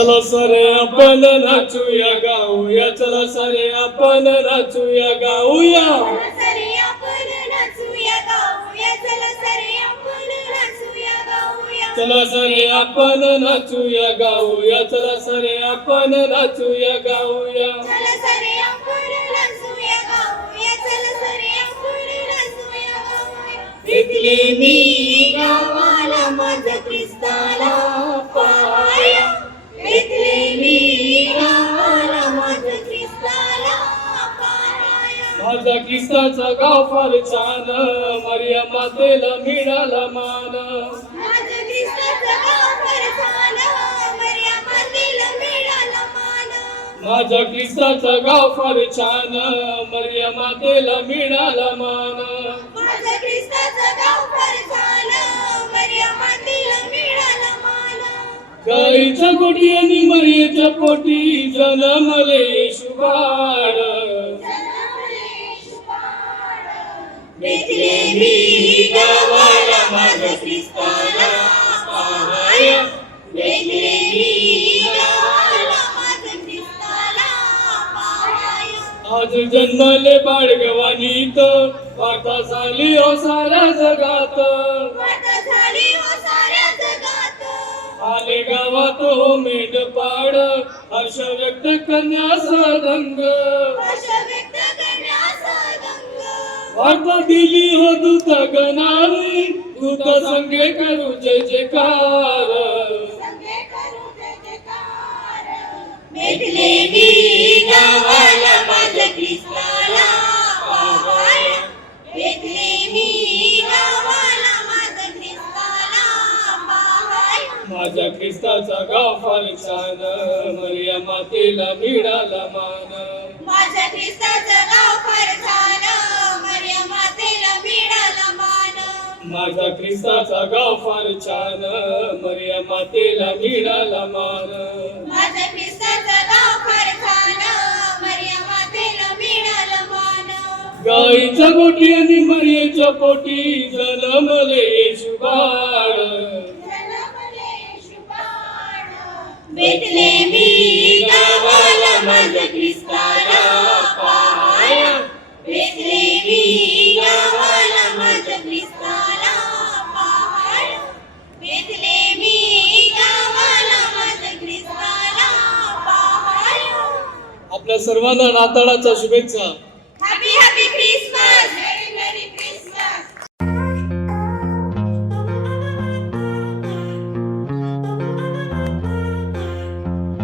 चला सारे आपण नाचूया गाऊया, चला सारे आपण नाचूया गाऊया, सारे आपण नाचूया गाऊया, चला सारे आपण नाचूया गाऊया, चला सारे आपण नाचूया गाऊया, चला सारे आपण नाचूया गाऊया, चला सारे आपण नाचूया गाऊया, चला सारे आपण नाचूया गाऊया. इथली मी गावाला माझा ख्रिस्ताला पाया, इथले मी गावाला माझा ख्रिस्ताला पाया. माझा किस्साचा गाव फार छान, मरिया मातेला मिळाला मान. माझा ख्रिस्ताचा गाव फार छान, मरिया मातेला मिळाला मान. माझा किस्साचा गाव फार छान, मरिया मातेला मिळाला मान. माझा ख्रिस्ताचा गाव फार छान, मरिया मातेला मिळाला मान. गाईच्या गोटी आणि मरियेच्या पोटी जन्मले येशू बाळ. बेथलेहमी गावाला माझा ख्रिस्ताला पाया, बेथलेहमी गावाला माझा ख्रिस्ताला पाया. आज जन्मले बाळ गवानीत, वार्ता झाली हो साऱ्या जगात. वार्ता झाली हो साऱ्या जगात. आले गावात हो मेंढपाळ, हर्ष व्यक्त करण्याचा दंग. हर्ष व्यक्त करण्याचा दंग. वार्ता दिली हो दूत गणाने, दूत संगे करू जय जयकार. संगे करू जय जयकार. बेथलेहमी गावाला माझा ख्रिस्ताला पाया, बेथलेहमी गावाला माझा ख्रिस्ताला पाया. माझ्या ख्रिस्ताचा गाव फार छान, मरिया मातेला मिळाला मान. माझ्या ख्रिस्ताचं गाव फार छान, मरिया मातेला मिळाला मान. माझ्या ख्रिस्ताचा गाव फार छान, मरिया मातेला मिळाला मान. माझ्या ख्रिस्ताचं गाव फार छान, मरिया मातेला मिळाला मान. गाईच्या गोटी आणि मरियेच्या पोटी जन्मले येशू बाळ. जन्मले येशू बाळ. बेथलेहमी गावाला माझा ख्रिस्ताला पाया, बेथलेहमी गावाला माझा ख्रिस्ताला पाया, बेथलेहमी गावाला माझा ख्रिस्ताला पाया. आपल्या सर्वांना नाताळाच्या शुभेच्छा. Happy happy Christmas.